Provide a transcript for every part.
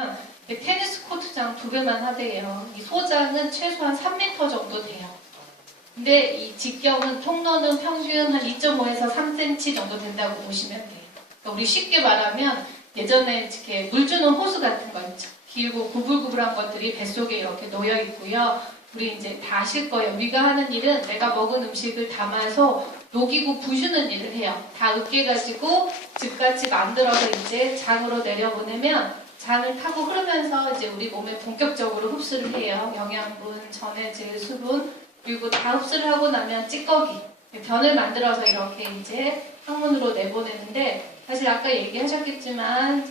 보시면 테니스 코트장 2배만 하대요. 이 소장은 최소한 3m 정도 돼요. 근데 이 직경은 통로는 평균 한 2.5에서 3cm 정도 된다고 보시면 돼요. 그러니까 우리 쉽게 말하면 예전에 이렇게 물 주는 호수 같은 거 있죠. 길고 구불구불한 것들이 뱃속에 이렇게 놓여 있고요. 우리 이제 다 아실 거예요. 우리가 하는 일은 내가 먹은 음식을 담아서 녹이고 부수는 일을 해요. 다 으깨가지고 즙같이 만들어서 이제 장으로 내려보내면 장을 타고 흐르면서 이제 우리 몸에 본격적으로 흡수를 해요. 영양분, 전해질, 수분, 그리고 다 흡수를 하고 나면 찌꺼기, 변을 만들어서 이렇게 이제 항문으로 내보내는데, 사실 아까 얘기하셨겠지만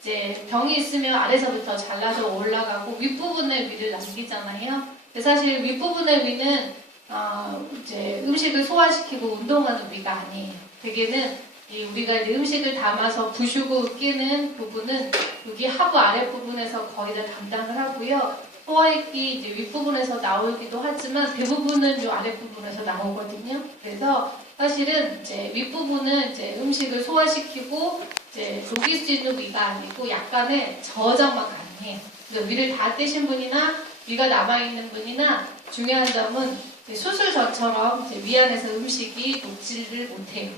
이제 병이 있으면 아래서부터 잘라서 올라가고 윗부분에 위를 남기잖아요. 근데 사실 윗부분의 위는 이제 음식을 소화시키고 운동하는 위가 아니에요. 대개는 우리가 이제 음식을 담아서 부수고 으깨는 부분은 여기 하부 아랫부분에서 거의 다 담당을 하고요. 소화액이 이제 윗부분에서 나오기도 하지만 대부분은 이 아랫부분에서 나오거든요. 그래서 사실은 이제 윗부분은 이제 음식을 소화시키고 이제 녹일 수 있는 위가 아니고 약간의 저장만 가능해요. 그래서 위를 다 떼신 분이나 위가 남아있는 분이나 중요한 점은 수술 전처럼 이제 위 안에서 음식이 녹지를 못해요.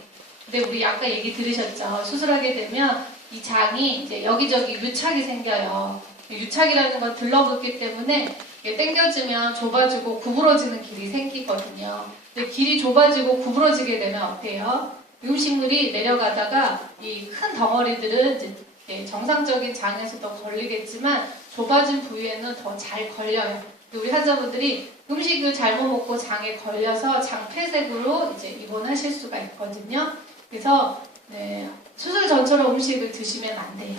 근데 우리 아까 얘기 들으셨죠? 수술하게 되면 이 장이 이제 여기저기 유착이 생겨요. 유착이라는 건 들러붙기 때문에 당겨지면 좁아지고 구부러지는 길이 생기거든요. 근데 길이 좁아지고 구부러지게 되면 어때요? 음식물이 내려가다가 이 큰 덩어리들은 이제 정상적인 장에서도 걸리겠지만 좁아진 부위에는 더 잘 걸려요. 우리 환자분들이 음식을 잘못 먹고 장에 걸려서 장폐색으로 이제 입원하실 수가 있거든요. 그래서 수술 전처럼 음식을 드시면 안 돼요.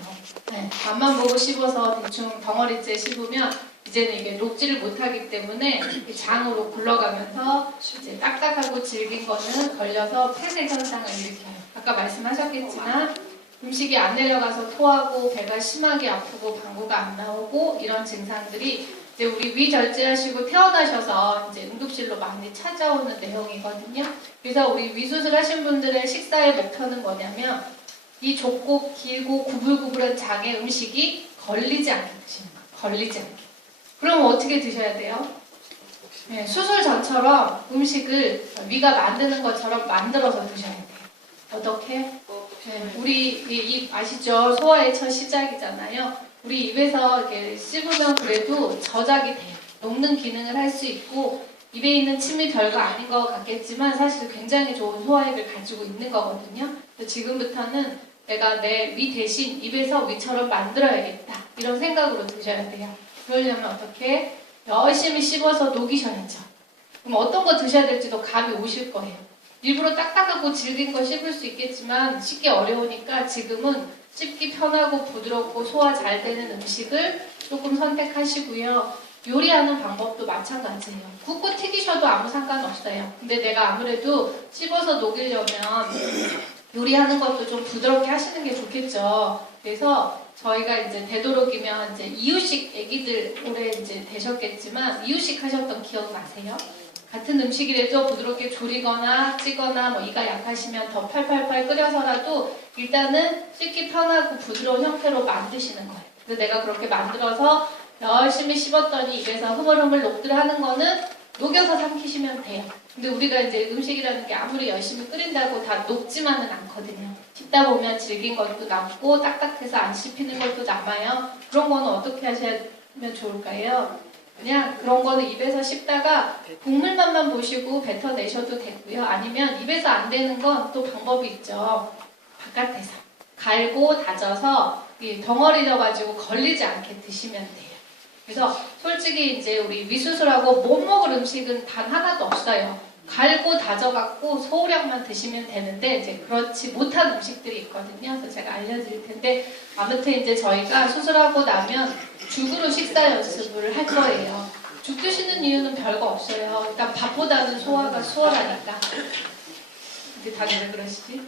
맛만 보고 씹어서 대충 덩어리째 씹으면 이제는 이게 녹지를 못하기 때문에 장으로 굴러가면서 이제 딱딱하고 질긴 거는 걸려서 폐색 현상을 일으켜요. 아까 말씀하셨겠지만 음식이 안 내려가서 토하고 배가 심하게 아프고 방구가 안 나오고 이런 증상들이 이제 우리 위 절제하시고 태어나셔서 이제 응급실로 많이 찾아오는 내용이거든요. 그래서 우리 위 수술하신 분들의 식사의 목표는 뭐냐면 이 좁고 길고 구불구불한 장의 음식이 걸리지 않게 드시는 거예요. 걸리지 않게. 그럼 어떻게 드셔야 돼요? 수술 전처럼 음식을 위가 만드는 것처럼 만들어서 드셔야 돼요. 어떻게? 우리 입 아시죠? 소화의 첫 시작이잖아요. 우리 입에서 이렇게 씹으면 그래도 저작이 돼요. 녹는 기능을 할 수 있고 입에 있는 침이 별거 아닌 것 같겠지만 사실 굉장히 좋은 소화액을 가지고 있는 거거든요. 그래서 지금부터는 내가 내 위 대신 입에서 위처럼 만들어야겠다. 이런 생각으로 드셔야 돼요. 그러려면 어떻게? 열심히 씹어서 녹이셔야죠. 그럼 어떤 거 드셔야 될지도 감이 오실 거예요. 일부러 딱딱하고 질긴 거 씹을 수 있겠지만 씹기 어려우니까 지금은 씹기 편하고 부드럽고 소화 잘 되는 음식을 조금 선택하시고요. 요리하는 방법도 마찬가지예요. 굽고 튀기셔도 아무 상관없어요. 근데 내가 아무래도 씹어서 녹이려면 요리하는 것도 좀 부드럽게 하시는 게 좋겠죠. 그래서 저희가 이제 되도록이면 이제 이유식 애기들 올해 이제 되셨겠지만 이유식 하셨던 기억 나세요? 같은 음식이라도 부드럽게 조리거나 찌거나 뭐 이가 약하시면 더 팔팔팔 끓여서라도 일단은 씹기 편하고 부드러운 형태로 만드시는 거예요. 그래서 내가 그렇게 만들어서 열심히 씹었더니 입에서 흐물흐물 녹들 하는 거는 녹여서 삼키시면 돼요. 근데 우리가 이제 음식이라는 게 아무리 열심히 끓인다고 다 녹지만은 않거든요. 씹다 보면 질긴 것도 남고 딱딱해서 안 씹히는 것도 남아요. 그런 거는 어떻게 하시면 좋을까요? 그냥 그런 거는 입에서 씹다가 국물 맛만 보시고 뱉어내셔도 되고요. 아니면 입에서 안 되는 건 또 방법이 있죠. 바깥에서 갈고 다져서 덩어리져가지고 걸리지 않게 드시면 돼요. 그래서 솔직히 이제 우리 위수술하고 못 먹을 음식은 단 하나도 없어요. 갈고 다져갖고 소량만 드시면 되는데 이제 그렇지 못한 음식들이 있거든요. 그래서 제가 알려드릴 텐데 아무튼 이제 저희가 수술하고 나면 죽으로 식사 연습을 할 거예요. 죽 드시는 이유는 별거 없어요. 일단 밥보다는 소화가 수월하니까. 근데 다들 왜 그러시지?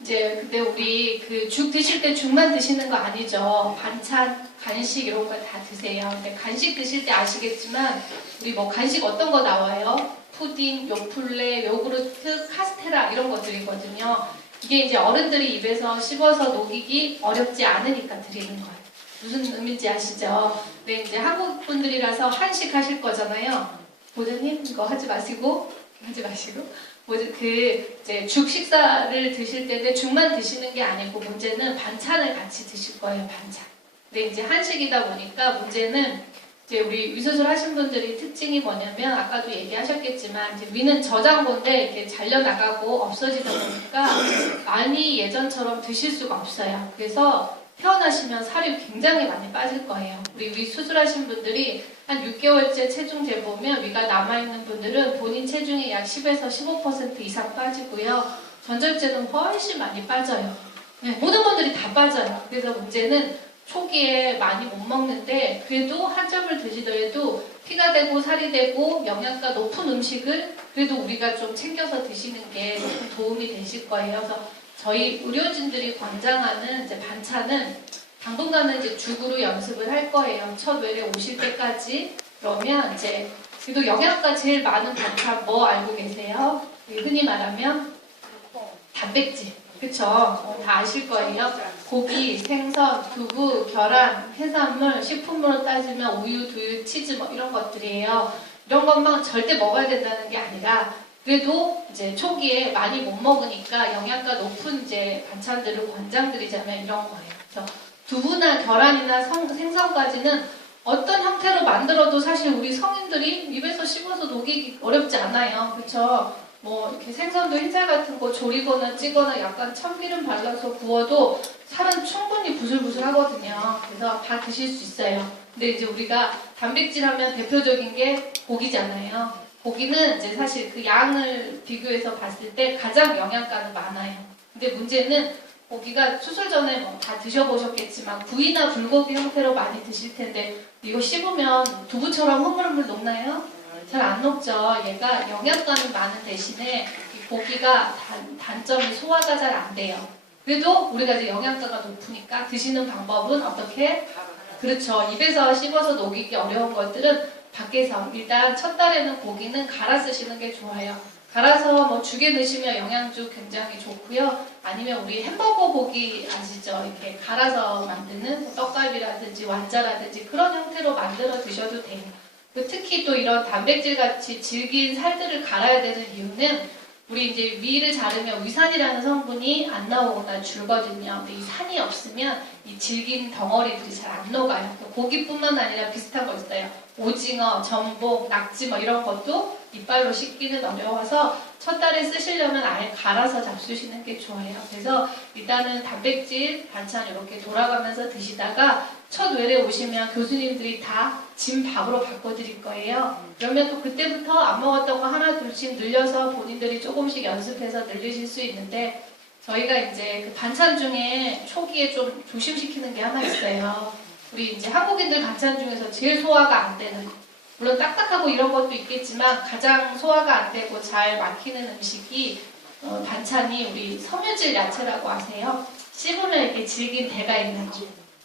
이제 근데 우리 그 죽 드실 때 죽만 드시는 거 아니죠. 반찬, 간식 이런 거 다 드세요. 근데 간식 드실 때 아시겠지만 우리 뭐 간식 어떤 거 나와요? 푸딩, 요플레, 요구르트, 카스테라 이런 것들이거든요. 이게 이제 어른들이 입에서 씹어서 녹이기 어렵지 않으니까 드리는 거예요. 무슨 의미인지 아시죠? 네, 이제 한국 분들이라서 한식 하실 거잖아요. 보드님 이거 하지 마시고 이제 죽 식사를 드실 때는 죽만 드시는 게 아니고 문제는 반찬을 같이 드실 거예요. 반찬. 근데 이제 한식이다 보니까 문제는 이제 우리 위수술 하신 분들이 특징이 뭐냐면 아까도 얘기하셨겠지만 이제 위는 저장고인데 이렇게 잘려 나가고 없어지다 보니까 많이 예전처럼 드실 수가 없어요. 그래서 태어나시면 살이 굉장히 많이 빠질 거예요. 우리 위 수술하신 분들이 한 6개월째 체중 재보면 위가 남아있는 분들은 본인 체중의 약 10에서 15% 이상 빠지고요. 전절제는 훨씬 많이 빠져요. 네, 모든 분들이 다 빠져요. 그래서 문제는 초기에 많이 못 먹는데 그래도 한 점을 드시더라도 피가 되고 살이 되고 영양가 높은 음식을 그래도 우리가 좀 챙겨서 드시는 게 좀 도움이 되실 거예요. 그래서 저희 의료진들이 권장하는 이제 반찬은 당분간은 이제 죽으로 연습을 할 거예요. 첫 외래 오실 때까지. 그러면 이제 그래도 영양가 제일 많은 반찬 뭐 알고 계세요? 흔히 말하면 단백질. 그쵸? 다 아실 거예요. 고기, 생선, 두부, 계란, 해산물, 식품으로 따지면 우유, 두유, 치즈 뭐 이런 것들이에요. 이런 것만 절대 먹어야 된다는 게 아니라 그래도 이제 초기에 많이 못 먹으니까 영양가 높은 이제 반찬들을 권장드리자면 이런 거예요. 그래서 두부나 계란이나 생선까지는 어떤 형태로 만들어도 사실 우리 성인들이 입에서 씹어서 녹이기 어렵지 않아요. 그렇죠? 뭐 이렇게 생선도 흰살 같은 거 조리거나 찌거나 약간 참기름 발라서 구워도 살은 충분히 부슬부슬 하거든요. 그래서 다 드실 수 있어요. 근데 이제 우리가 단백질 하면 대표적인 게 고기잖아요. 고기는 이제 사실 그 양을 비교해서 봤을 때 가장 영양가는 많아요. 근데 문제는 고기가 수술 전에 뭐 다 드셔보셨겠지만 구이나 불고기 형태로 많이 드실 텐데 이거 씹으면 두부처럼 흐물흐물 녹나요? 잘 안 녹죠. 얘가 영양가는 많은 대신에 이 고기가 단점이 소화가 잘 안 돼요. 그래도 우리가 이제 영양가가 높으니까 드시는 방법은 어떻게? 그렇죠. 입에서 씹어서 녹이기 어려운 것들은 밖에서 일단 첫 달에는 고기는 갈아 쓰시는 게 좋아요. 갈아서 뭐 죽에 넣으시면 영양주 굉장히 좋고요. 아니면 우리 햄버거 고기 아시죠? 이렇게 갈아서 만드는 떡갈비라든지 완자라든지 그런 형태로 만들어 드셔도 돼요. 특히 또 이런 단백질 같이 질긴 살들을 갈아야 되는 이유는 우리 이제 위를 자르면 위산이라는 성분이 안 나오거나 줄거든요. 근데 이 산이 없으면 이 질긴 덩어리들이 잘 안 녹아요. 고기뿐만 아니라 비슷한 거 있어요. 오징어, 전복, 낙지 뭐 이런 것도 이빨로 씻기는 어려워서 첫 달에 쓰시려면 아예 갈아서 잡수시는 게 좋아요. 그래서 일단은 단백질 반찬 이렇게 돌아가면서 드시다가 첫 외래 오시면 교수님들이 다 짐 밥으로 바꿔드릴 거예요. 그러면 또 그때부터 안 먹었던 거 하나 둘씩 늘려서 본인들이 조금씩 연습해서 늘리실 수 있는데 저희가 이제 그 반찬 중에 초기에 좀 조심시키는 게 하나 있어요. 우리 이제 한국인들 반찬 중에서 제일 소화가 안 되는 거. 물론 딱딱하고 이런 것도 있겠지만 가장 소화가 안 되고 잘 막히는 음식이 반찬이 우리 섬유질 야채라고 아세요? 씹으면 이렇게 질긴 대가 있는 거.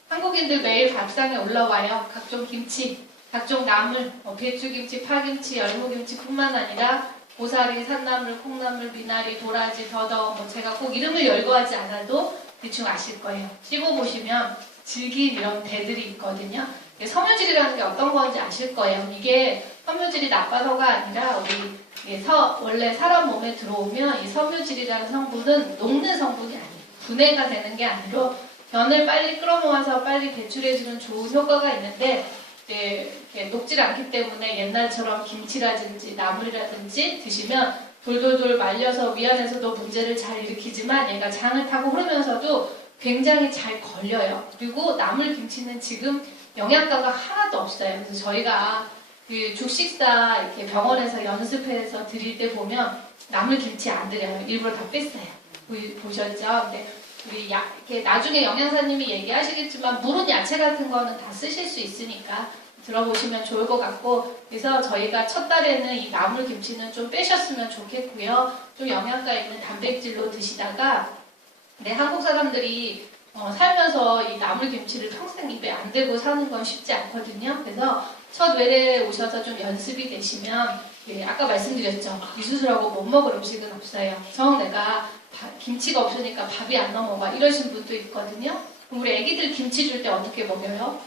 한국인들 매일 밥상에 올라와요. 각종 김치, 각종 나물, 배추김치, 파김치, 열무김치뿐만 아니라 고사리, 산나물, 콩나물, 미나리, 도라지, 더덕 뭐 제가 꼭 이름을 열거하지 않아도 대충 아실 거예요. 씹어보시면 질긴 이런 대들이 있거든요. 섬유질이라는 게 어떤 건지 아실 거예요. 이게 섬유질이 나빠서가 아니라 우리 원래 사람 몸에 들어오면 이 섬유질이라는 성분은 녹는 성분이 아니에요. 분해가 되는 게 아니라 변을 빨리 끌어모아서 빨리 배출해주는 좋은 효과가 있는데 이렇게 녹질 않기 때문에 옛날처럼 김치라든지 나물이라든지 드시면 돌돌돌 말려서 위 안에서도 문제를 잘 일으키지만 얘가 장을 타고 흐르면서도 굉장히 잘 걸려요. 그리고 나물 김치는 지금 영양가가 하나도 없어요. 그래서 저희가 그 죽식사 이렇게 병원에서 연습해서 드릴 때 보면 나물 김치 안 드려요. 일부러 다 뺐어요. 보셨죠? 근데 우리 이렇게 나중에 영양사님이 얘기하시겠지만 물은 야채 같은 거는 다 쓰실 수 있으니까 들어보시면 좋을 것 같고 그래서 저희가 첫 달에는 이 나물 김치는 좀 빼셨으면 좋겠고요. 좀 영양가 있는 단백질로 드시다가 한국 사람들이 살면서 이 나물 김치를 평생 입에 안 대고 사는 건 쉽지 않거든요. 그래서 첫 외래에 오셔서 좀 연습이 되시면 아까 말씀드렸죠. 이 수술하고 못 먹을 음식은 없어요. 정 내가 김치가 없으니까 밥이 안 넘어가 이러신 분도 있거든요. 그럼 우리 애기들 김치 줄 때 어떻게 먹여요?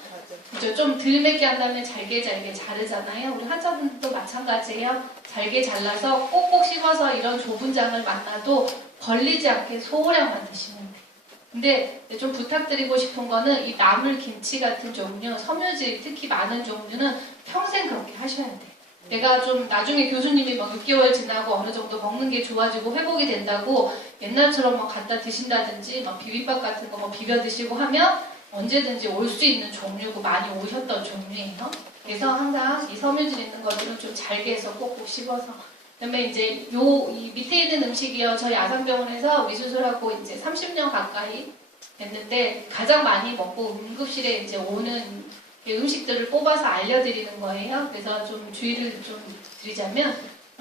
그죠? 좀 덜 맵게 한다면 잘게 자르잖아요. 우리 환자분들도 마찬가지예요. 잘게 잘라서 꼭꼭 씹어서 이런 좁은 장을 만나도 벌리지 않게 소량만 드시면 돼요. 근데 좀 부탁드리고 싶은 거는 이 나물 김치 같은 종류, 섬유질 특히 많은 종류는 평생 그렇게 하셔야 돼요. 내가 좀 나중에 교수님이 막 6개월 지나고 어느 정도 먹는 게 좋아지고 회복이 된다고 옛날처럼 막 갖다 드신다든지 막 비빔밥 같은 거 뭐 비벼 드시고 하면 언제든지 올 수 있는 종류고 많이 오셨던 종류예요. 그래서 항상 이 섬유질 있는 것들은 좀 잘게 해서 꼭꼭 씹어서. 그다음에 이제 이 밑에 있는 음식이요. 저희 아산병원에서 위수술하고 이제 30년 가까이 됐는데 가장 많이 먹고 응급실에 이제 오는 음식들을 뽑아서 알려드리는 거예요. 그래서 좀 주의를 좀 드리자면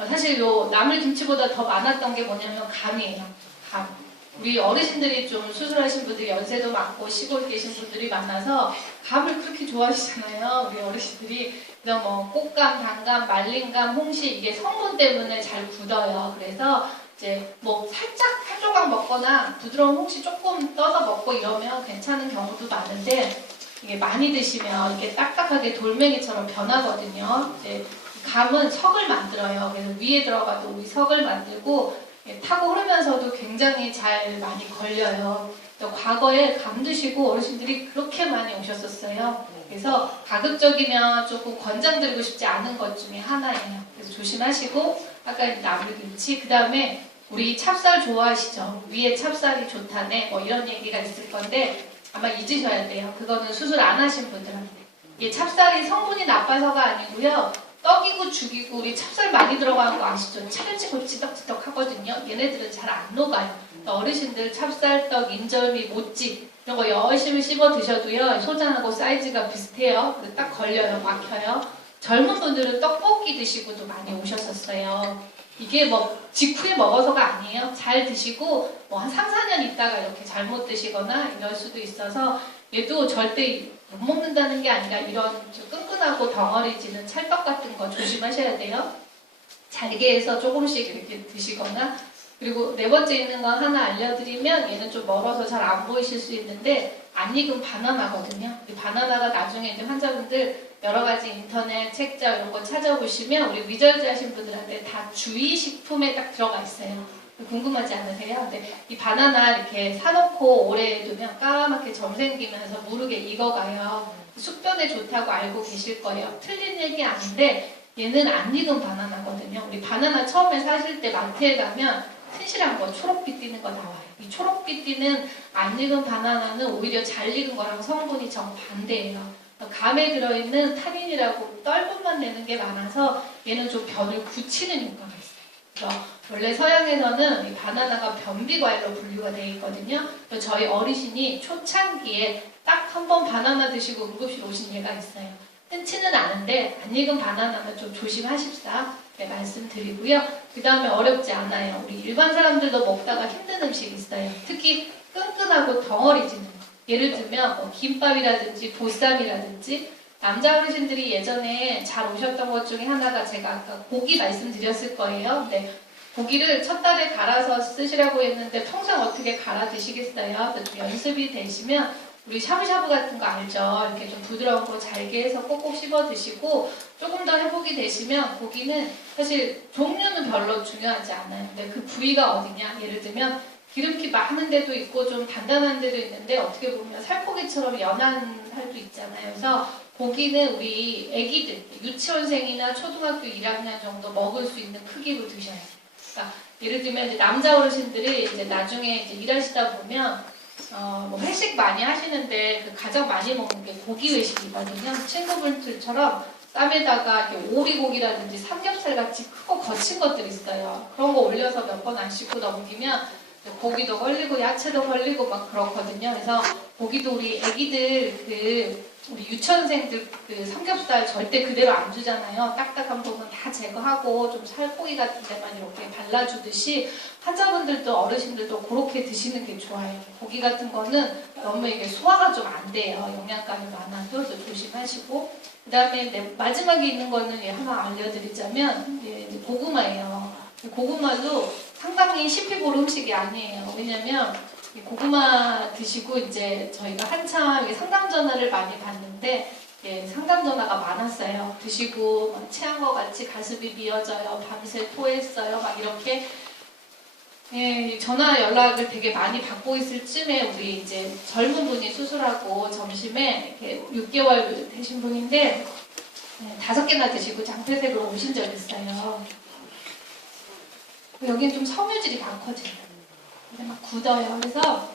사실 요 나물 김치보다 더 많았던 게 뭐냐면 감이에요. 감. 우리 어르신들이 좀 수술하신 분들이 연세도 많고 시골 계신 분들이 많아서 감을 그렇게 좋아하시잖아요. 우리 어르신들이. 그래서 뭐 꽃감, 단감, 말린감, 홍시 이게 성분 때문에 잘 굳어요. 그래서 이제 뭐 살짝 한 조각 먹거나 부드러운 홍시 조금 떠서 먹고 이러면 괜찮은 경우도 많은데 이게 많이 드시면 이게 딱딱하게 돌멩이처럼 변하거든요. 이제 감은 석을 만들어요. 그래서 위에 들어가도 우리 석을 만들고 타고 흐르면서도 굉장히 잘 많이 걸려요. 과거에 감 드시고 어르신들이 그렇게 많이 오셨었어요. 그래서 가급적이면 조금 권장드리고 싶지 않은 것 중에 하나예요. 그래서 조심하시고 아까 나물김치 그 다음에 우리 찹쌀 좋아하시죠? 위에 찹쌀이 좋다네 뭐 이런 얘기가 있을 건데 아마 잊으셔야 돼요. 그거는 수술 안 하신 분들한테. 이게 찹쌀이 성분이 나빠서가 아니고요. 떡이고 죽이고 우리 찹쌀 많이 들어가는 거 아시죠? 차려지고 지덕지덕 하거든요. 얘네들은 잘 안 녹아요. 어르신들 찹쌀떡, 인절미, 모찌 이런 거 열심히 씹어 드셔도요. 소장하고 사이즈가 비슷해요. 근데 딱 걸려요. 막혀요. 젊은 분들은 떡볶이 드시고도 많이 오셨었어요. 이게 뭐 직후에 먹어서가 아니에요. 잘 드시고 뭐 한 3, 4년 있다가 이렇게 잘못 드시거나 이럴 수도 있어서 얘도 절대 못 먹는다는 게 아니라 이런 좀 끈끈하고 덩어리지는 찰떡 같은 거 조심하셔야 돼요. 잘게 해서 조금씩 이렇게 드시거나 그리고 네 번째 있는 거 하나 알려드리면 얘는 좀 멀어서 잘 안 보이실 수 있는데 안 익은 바나나거든요. 이 바나나가 나중에 이제 환자분들 여러 가지 인터넷 책자 이런 거 찾아보시면 우리 위절제 하신 분들한테 다 주의식품에 딱 들어가 있어요. 궁금하지 않으세요? 근데 이 바나나 이렇게 사놓고 오래 두면 까맣게 점 생기면서 무르게 익어가요. 숙변에 좋다고 알고 계실 거예요. 틀린 얘기 아닌데 얘는 안 익은 바나나거든요. 우리 바나나 처음에 사실 때 마트에 가면 튼실한 거 초록빛 띠는 거 나와요. 이 초록빛 띠는 안 익은 바나나는 오히려 잘 익은 거랑 성분이 정반대예요. 감에 들어있는 타닌이라고 떫은만 내는 게 많아서 얘는 좀 변을 굳히는 효과가 있어요. 그래서 원래 서양에서는 이 바나나가 변비과일로 분류가 되어 있거든요. 저희 어르신이 초창기에 딱 한 번 바나나 드시고 응급실 오신 예가 있어요. 흔치는 않은데 안 익은 바나나는 좀 조심하십사 말씀드리고요. 그 다음에 어렵지 않아요. 우리 일반 사람들도 먹다가 힘든 음식이 있어요. 특히 끈끈하고 덩어리지는 거. 예를 들면 뭐 김밥이라든지 보쌈이라든지 남자 어르신들이 예전에 잘 오셨던 것 중에 하나가 제가 아까 고기 말씀드렸을 거예요. 근데 고기를 첫 달에 갈아서 쓰시라고 했는데 평생 어떻게 갈아 드시겠어요? 좀 연습이 되시면 우리 샤브샤브 같은 거 알죠? 이렇게 좀 부드러운 거 잘게 해서 꼭꼭 씹어 드시고 조금 더 회복이 되시면 고기는 사실 종류는 별로 중요하지 않아요. 근데 그 부위가 어디냐? 예를 들면 기름기 많은 데도 있고 좀 단단한 데도 있는데 어떻게 보면 살코기처럼 연한 살도 있잖아요. 그래서 고기는 우리 애기들, 유치원생이나 초등학교 1학년 정도 먹을 수 있는 크기로 드셔야 돼요. 그러니까 예를 들면 이제 남자 어르신들이 이제 나중에 이제 일하시다 보면 뭐 회식 많이 하시는데 그 가장 많이 먹는 게 고기 회식이거든요. 친구분들처럼 쌈에다가 이렇게 오리고기라든지 삼겹살 같이 크고 거친 것들이 있어요. 그런 거 올려서 몇 번 안 씻고 넘기면 고기도 걸리고 야채도 걸리고 막 그렇거든요. 그래서 고기도 우리 애기들 우리 유치원생들 그 삼겹살 절대 그대로 안 주잖아요. 딱딱한 부분 다 제거하고 좀 살코기 같은 데만 이렇게 발라주듯이 환자분들도 어르신들도 그렇게 드시는 게 좋아요. 고기 같은 거는 너무 이게 소화가 좀 안 돼요. 영양가이 많아서 그래서 조심하시고 그 다음에 마지막에 있는 거는 하나 알려드리자면 고구마예요. 고구마도 상당히 쉽게 고른 음식이 아니에요. 왜냐면 고구마 드시고 이제 저희가 한참 상담 전화를 많이 받는데 상담 전화가 많았어요. 드시고 막 체한 것 같이 가슴이 미어져요. 밤새 토했어요. 막 이렇게 전화 연락을 되게 많이 받고 있을 쯤에 우리 이제 젊은 분이 수술하고 점심에 이렇게 6개월 되신 분인데 5개나 드시고 장폐색으로 오신 적 있어요. 여기는 좀 섬유질이 많거든요. 근데 막 굳어요. 그래서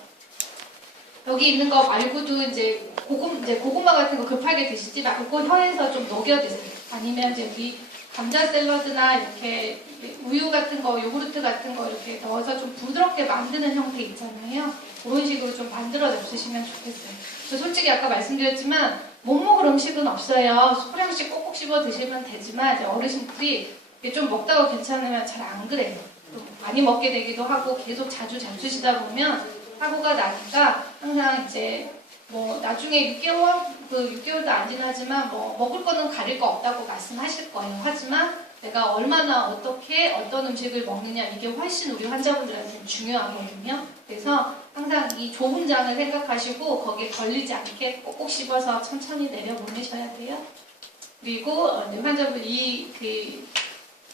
여기 있는 거 말고도 이제 고구마 같은 거 급하게 드시지 말고 혀에서 좀 녹여 드세요. 아니면 이제 우리 감자 샐러드나 이렇게 우유 같은 거, 요구르트 같은 거 이렇게 넣어서 좀 부드럽게 만드는 형태 있잖아요. 그런 식으로 좀 만들어 잡수시면 좋겠어요. 저 솔직히 아까 말씀드렸지만 못 먹을 음식은 없어요. 소량씩 꼭꼭 씹어 드시면 되지만 이제 어르신들이 좀 먹다가 괜찮으면 잘 안 그래요. 좀 많이 먹게 되기도 하고 계속 자주 잡수시다 보면 사고가 나니까 항상 이제 뭐 나중에 6개월도 안 지나지만 뭐 먹을 거는 가릴 거 없다고 말씀하실 거예요. 하지만 내가 얼마나 어떻게 어떤 음식을 먹느냐 이게 훨씬 우리 환자분들한테는 중요하거든요. 그래서 항상 이 좁은 장을 생각하시고 거기에 걸리지 않게 꼭꼭 씹어서 천천히 내려보내셔야 돼요. 그리고 환자분 그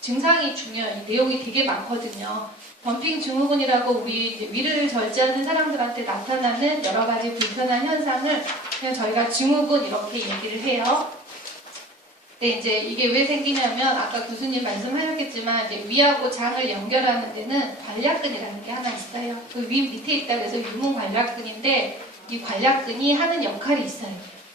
증상이 중요해요. 이 내용이 되게 많거든요. 덤핑 증후군이라고 우리 위를 절제하는 사람들한테 나타나는 여러 가지 불편한 현상을 그냥 저희가 증후군 이렇게 얘기를 해요. 근데 이제 이게 왜 생기냐면 아까 교수님 말씀하셨겠지만 이제 위하고 장을 연결하는 데는 관략근이라는 게 하나 있어요. 그 위 밑에 있다 그래서 유문관략근인데 이 관략근이 하는 역할이 있어요.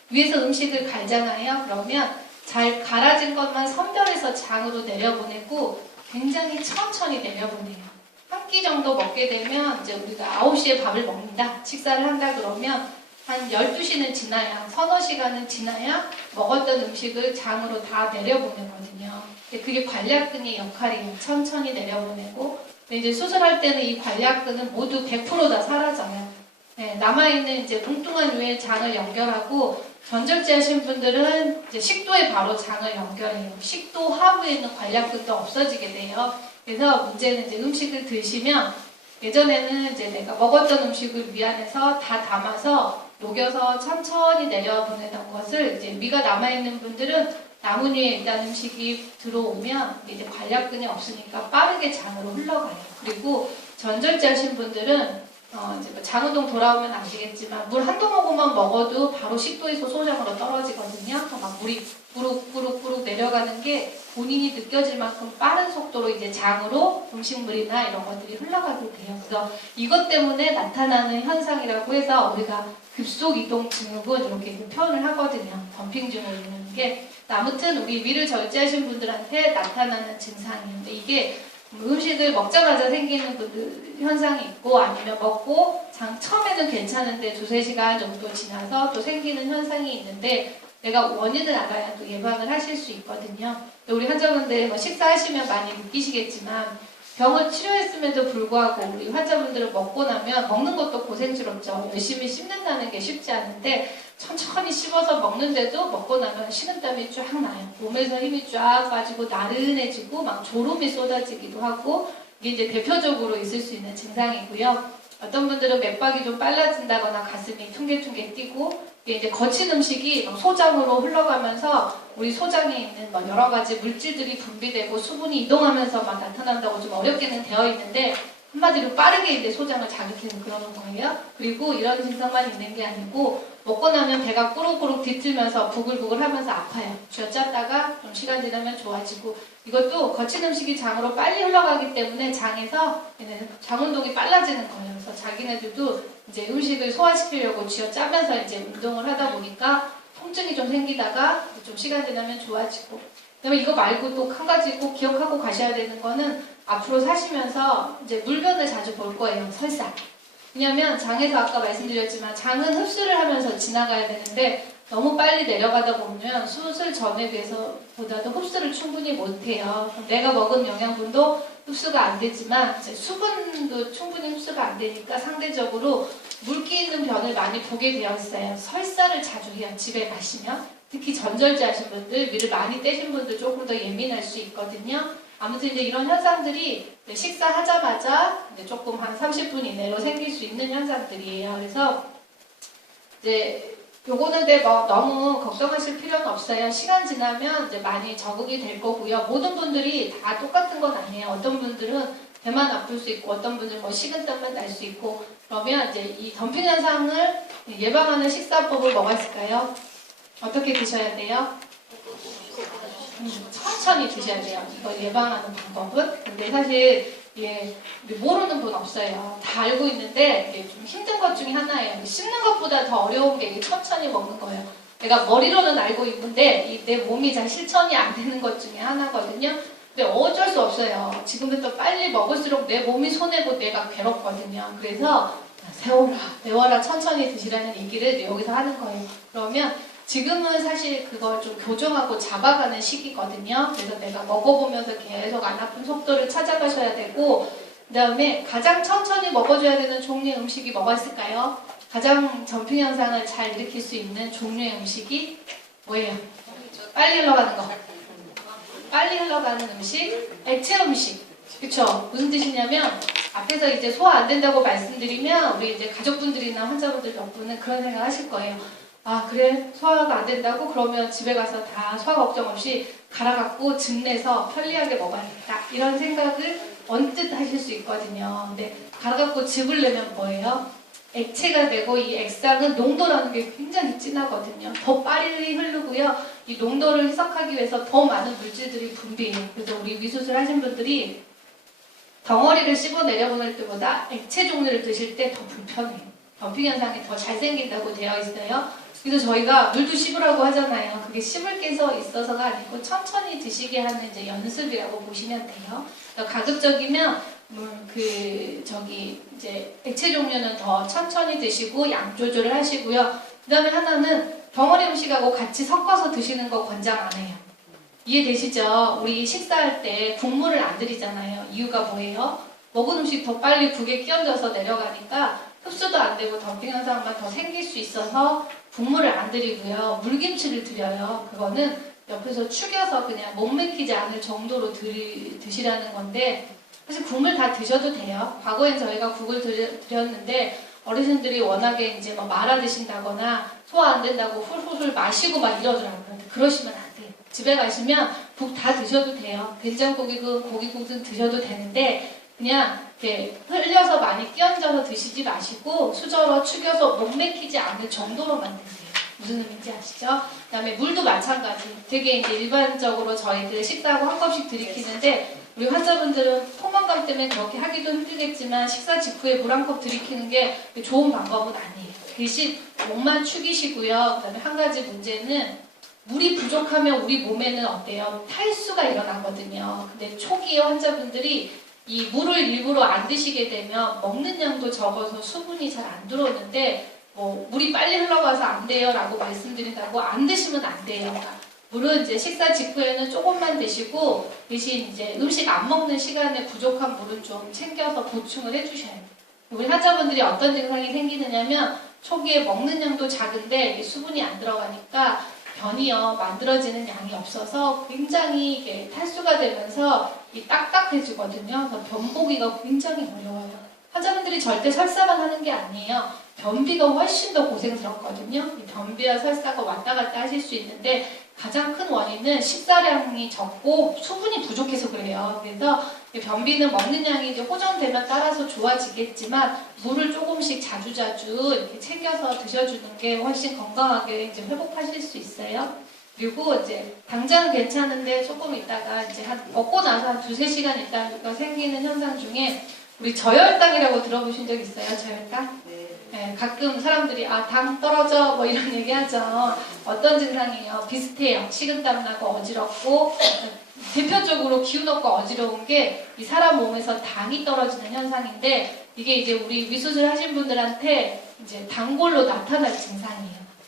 위에서 음식을 갈잖아요. 그러면 잘 갈아진 것만 선별해서 장으로 내려보내고 굉장히 천천히 내려보내요. 한 끼 정도 먹게 되면 이제 우리가 9시에 밥을 먹는다, 식사를 한다 그러면 한 12시는 지나야, 서너 시간은 지나야 먹었던 음식을 장으로 다 내려보내거든요. 그게 관략근의 역할이에요. 천천히 내려보내고. 근데 이제 수술할 때는 이 관략근은 모두 100% 다 사라져요. 남아있는 이제 뭉뚱한 위에 장을 연결하고 전절제 하신 분들은 이제 식도에 바로 장을 연결해요. 식도 하부에 있는 관략근도 없어지게 돼요. 그래서 문제는 이제 음식을 드시면 예전에는 이제 내가 먹었던 음식을 위 안에서 다 담아서 녹여서 천천히 내려보내던 것을 이제 위가 남아있는 분들은 남은 위에 일단 음식이 들어오면 이제 관략근이 없으니까 빠르게 장으로 흘러가요. 그리고 전절제 하신 분들은 이제 뭐 장운동 돌아오면 아시겠지만 물 한두 모금만 먹어도 바로 식도에서 소장으로 떨어지거든요. 막 물이 부룩부룩 내려가는 게 본인이 느껴질 만큼 빠른 속도로 이제 장으로 음식물이나 이런 것들이 흘러가게 돼요. 그래서 이것 때문에 나타나는 현상이라고 해서 우리가 급속 이동 증후군 이렇게 표현을 하거든요. 덤핑 증후군이라는 게. 아무튼 우리 위를 절제하신 분들한테 나타나는 증상인데 이게 음식을 먹자마자 생기는 현상이 있고 아니면 먹고 처음에는 괜찮은데 2-3시간 정도 지나서 또 생기는 현상이 있는데 내가 원인을 알아야 또 예방을 하실 수 있거든요. 우리 환자분들 뭐 식사하시면 많이 느끼시겠지만 병을 치료했음에도 불구하고 우리 환자분들은 먹고 나면 먹는 것도 고생스럽죠. 열심히 씹는다는 게 쉽지 않은데 천천히 씹어서 먹는데도 먹고 나면 식은땀이 쫙 나요. 몸에서 힘이 쫙 빠지고 나른해지고 막 졸음이 쏟아지기도 하고 이게 이제 대표적으로 있을 수 있는 증상이고요. 어떤 분들은 맥박이 좀 빨라진다거나 가슴이 퉁게퉁게 뛰고 이게 이제 거친 음식이 소장으로 흘러가면서 우리 소장에 있는 뭐 여러 가지 물질들이 분비되고 수분이 이동하면서 막 나타난다고 좀 어렵게는 되어 있는데 한마디로 빠르게 이제 소장을 자극해서 그러는 거예요. 그리고 이런 증상만 있는 게 아니고 먹고 나면 배가 꾸룩꾸룩 뒤틀면서 부글부글 하면서 아파요. 쥐어짰다가 좀 시간 지나면 좋아지고 이것도 거친 음식이 장으로 빨리 흘러가기 때문에 장에서 장운동이 빨라지는 거예요. 그래서 자기네들도 이제 음식을 소화시키려고 쥐어짜면서 이제 운동을 하다 보니까 통증이 좀 생기다가 좀 시간 지나면 좋아지고 그다음에 이거 말고 또 한 가지 꼭 기억하고 가셔야 되는 거는 앞으로 사시면서 이제 물변을 자주 볼 거예요. 설사. 왜냐면 장에서 아까 말씀드렸지만 장은 흡수를 하면서 지나가야 되는데 너무 빨리 내려가다 보면 수술 전에 비해서 보다도 흡수를 충분히 못해요. 내가 먹은 영양분도 흡수가 안 되지만 이제 수분도 충분히 흡수가 안 되니까 상대적으로 물기 있는 변을 많이 보게 되어 있어요. 설사를 자주 해요. 집에 가시면. 특히 전절제 하신 분들, 위를 많이 떼신 분들 조금 더 예민할 수 있거든요. 아무튼 이제 이런 현상들이 식사하자마자 이제 조금 한 30분 이내로 생길 수 있는 현상들이에요. 그래서 이제 요거는 근데 뭐 너무 걱정하실 필요는 없어요. 시간 지나면 이제 많이 적응이 될 거고요. 모든 분들이 다 똑같은 건 아니에요. 어떤 분들은 배만 아플 수 있고, 어떤 분들은 뭐 식은땀만 날 수 있고, 그러면 이제 이 덤핑 현상을 예방하는 식사법은 뭐가 있을까요? 어떻게 드셔야 돼요? 천천히 드셔야 돼요. 이걸 예방하는 방법은. 근데 사실 모르는 분 없어요. 다 알고 있는데 이게 좀 힘든 것 중에 하나예요. 씹는 것보다 더 어려운 게 천천히 먹는 거예요. 내가 머리로는 알고 있는데 내 몸이 잘 실천이 안 되는 것 중에 하나거든요. 근데 어쩔 수 없어요. 지금부터 빨리 먹을수록 내 몸이 손해고 내가 괴롭거든요. 그래서 세워라, 천천히 드시라는 얘기를 여기서 하는 거예요. 그러면 지금은 사실 그걸 좀 교정하고 잡아가는 시기거든요. 그래서 내가 먹어보면서 계속 안 아픈 속도를 찾아가셔야 되고, 그 다음에 가장 천천히 먹어줘야 되는 종류의 음식이 뭐가 있을까요? 가장 덤핑 현상을 잘 일으킬 수 있는 종류의 음식이 뭐예요? 빨리 흘러가는 거. 빨리 흘러가는 음식, 액체 음식. 그쵸? 무슨 뜻이냐면 앞에서 이제 소화 안 된다고 말씀드리면 우리 이제 가족분들이나 환자분들 몇 분은 그런 생각 하실 거예요. 아 그래? 소화가 안 된다고? 그러면 집에 가서 다 소화 걱정 없이 갈아갖고 즙 내서 편리하게 먹어야겠다. 이런 생각을 언뜻 하실 수 있거든요. 근데 갈아갖고 즙을 내면 뭐예요? 액체가 되고 이 액상은 농도라는 게 굉장히 진하거든요. 더 빨리 흐르고요. 이 농도를 해석하기 위해서 더 많은 물질들이 분비해요. 그래서 우리 위수술 하신 분들이 덩어리를 씹어 내려보낼 때보다 액체 종류를 드실 때 더 불편해요. 덤핑 현상이 더 잘 생긴다고 되어 있어요. 그래서 저희가 물도 씹으라고 하잖아요. 그게 씹을 게 있어서가 아니고 천천히 드시게 하는 이제 연습이라고 보시면 돼요. 가급적이면 이제 액체 종류는 더 천천히 드시고 양 조절을 하시고요. 그 다음에 하나는 덩어리 음식하고 같이 섞어서 드시는 거 권장 안 해요. 이해되시죠? 우리 식사할 때 국물을 안 들이잖아요. 이유가 뭐예요? 먹은 음식 더 빨리 국에 끼얹어서 내려가니까 흡수도 안 되고 덤핑 현상만 더 생길 수 있어서 국물을 안 들이고요. 물김치를 드려요. 그거는 옆에서 축여서 그냥 못 맥히지 않을 정도로 드시라는 건데 사실 국물 다 드셔도 돼요. 과거엔 저희가 국을 드렸는데 어르신들이 워낙에 이제 뭐 말아 드신다거나 소화 안 된다고 훌훌훌 마시고 막 이러더라고요. 그러시면 안 돼요. 집에 가시면 국 다 드셔도 돼요. 된장국이든 고기국든 드셔도 되는데 그냥 이렇게 흘려서 많이 끼얹어서 드시지 마시고 수저로 축여서 못 맥히지 않을 정도로만 드세요. 무슨 의미인지 아시죠? 그 다음에 물도 마찬가지. 되게 이제 일반적으로 저희들 식사하고 한 컵씩 들이키는데 우리 환자분들은 포만감 때문에 그렇게 하기도 힘들겠지만 식사 직후에 물 한 컵 들이키는 게 좋은 방법은 아니에요. 대신 목만 축이시고요. 그 다음에 한 가지 문제는 물이 부족하면 우리 몸에는 어때요? 탈수가 일어나거든요. 근데 초기에 환자분들이 이 물을 일부러 안 드시게 되면 먹는 양도 적어서 수분이 잘 안 들어오는데 물이 빨리 흘러가서 안 돼요 라고 말씀드린다고 안 드시면 안 돼요. 물은 이제 식사 직후에는 조금만 드시고 대신 이제 음식 안 먹는 시간에 부족한 물은 좀 챙겨서 보충을 해주셔야 돼요. 우리 환자분들이 어떤 증상이 생기느냐면 초기에 먹는 양도 작은데 수분이 안 들어가니까 변이요 만들어지는 양이 없어서 굉장히 이게 탈수가 되면서 딱딱해지거든요. 그래서 변보기가 굉장히 어려워요. 환자분들이 절대 설사만 하는 게 아니에요. 변비가 훨씬 더 고생스럽거든요. 이 변비와 설사가 왔다 갔다 하실 수 있는데 가장 큰 원인은 식사량이 적고 수분이 부족해서 그래요. 그래서 변비는 먹는 양이 이제 호전되면 따라서 좋아지겠지만 물을 조금씩 자주자주 이렇게 챙겨서 드셔주는 게 훨씬 건강하게 이제 회복하실 수 있어요. 그리고 이제 당장은 괜찮은데 조금 있다가 이제 먹고 나서 한 2~3시간 있다가 생기는 현상 중에 우리 저혈당이라고 들어보신 적 있어요? 저혈당? 네, 가끔 사람들이 당 떨어져 뭐 이런 얘기 하죠. 어떤 증상이에요? 비슷해요. 식은땀 나고 어지럽고 대표적으로 기운 없고 어지러운 게 이 사람 몸에서 당이 떨어지는 현상인데 이게 이제 우리 위수술 하신 분들한테 이제 단골로 나타날 증상이에요.